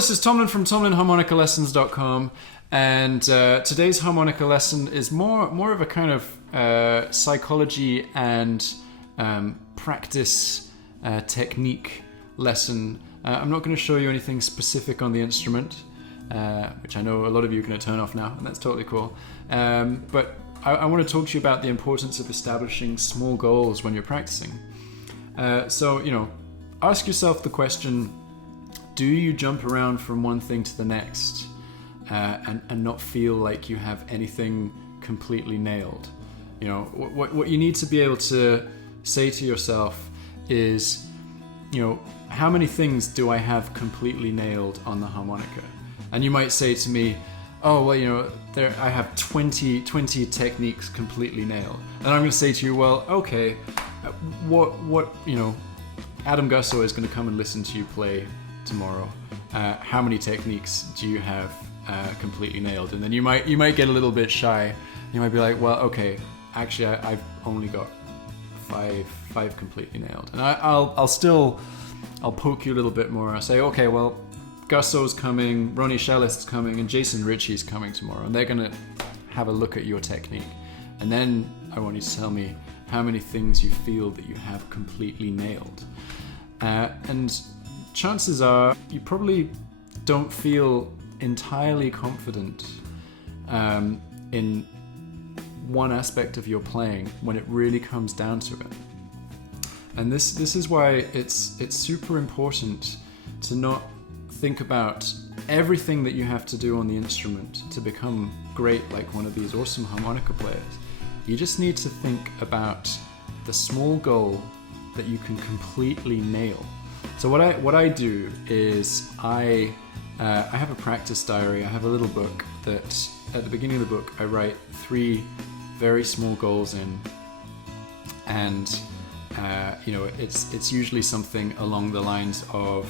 this is Tomlin from TomlinHarmonicaLessons.com, and today's harmonica lesson is more of a kind of psychology and practice technique lesson. I'm not going to show you anything specific on the instrument, which I know a lot of you are going to turn off now, and that's totally cool. But I want to talk to you about the importance of establishing small goals when you're practicing. So, ask yourself the question, do you jump around from one thing to the next and not feel like you have anything completely nailed? What you need to be able to say to yourself is, how many things do I have completely nailed on the harmonica? And you might say to me, oh, well, I have 20 techniques completely nailed. And I'm going to say to you, well, okay, Adam Gusso is going to come and listen to you play tomorrow. How many techniques do you have completely nailed? And then you might get a little bit shy. You might be like, well, okay, actually, I've only got five completely nailed. And I'll poke you a little bit more. I'll say, okay, well, Gusso's coming, Ronnie Shellist's coming, and Jason Ritchie's coming tomorrow, and they're gonna have a look at your technique. And then I want you to tell me how many things you feel that you have completely nailed. And chances are you probably don't feel entirely confident in one aspect of your playing when it really comes down to it. And this is why it's super important to not think about everything that you have to do on the instrument to become great like one of these awesome harmonica players. You just need to think about the small goal that you can completely nail. So what I do is I have a practice diary. I have a little book that at the beginning of the book I write 3 very small goals in, and it's usually something along the lines of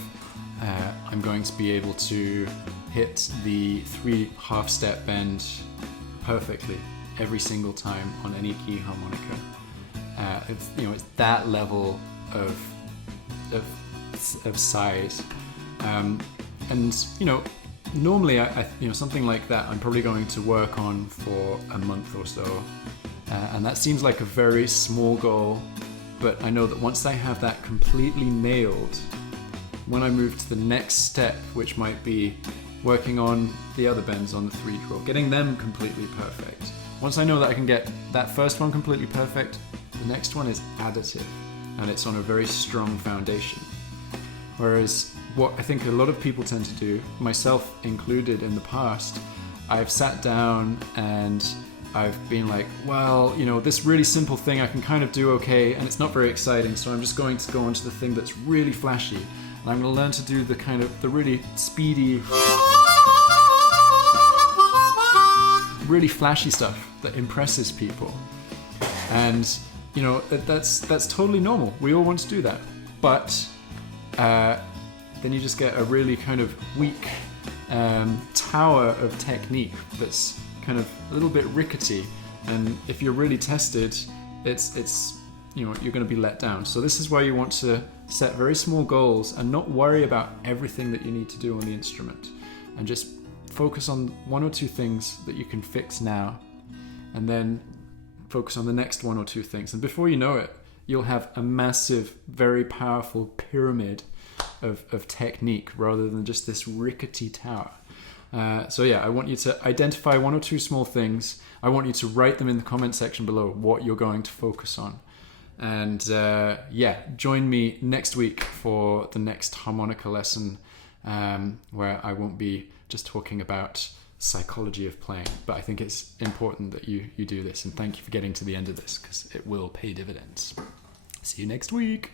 I'm going to be able to hit the 3 half-step bend perfectly every single time on any key harmonica. It's that level of size, and normally I something like that I'm probably going to work on for a month or so, and that seems like a very small goal, but I know that once I have that completely nailed, when I move to the next step, which might be working on the other bends on the 3 draw, getting them completely perfect. Once I know that I can get that first one completely perfect, the next one is additive, and it's on a very strong foundation. Whereas what I think a lot of people tend to do, myself included in the past, I've sat down and I've been like, well, this really simple thing I can kind of do okay, and it's not very exciting, so I'm just going to go on to the thing that's really flashy. And I'm going to learn to do the really speedy, really flashy stuff that impresses people. And, that's totally normal. We all want to do that. But then you just get a really kind of weak tower of technique that's kind of a little bit rickety. And if you're really tested, it's you're going to be let down. So this is why you want to set very small goals and not worry about everything that you need to do on the instrument, and just focus on 1 or 2 things that you can fix now, and then focus on the next 1 or 2 things. And before you know it, you'll have a massive, very powerful pyramid of technique rather than just this rickety tower. So yeah, I want you to identify 1 or 2 small things. I want you to write them in the comment section below what you're going to focus on. And join me next week for the next harmonica lesson, where I won't be just talking about psychology of playing, but I think it's important that you do this. And thank you for getting to the end of this, because it will pay dividends. See you next week.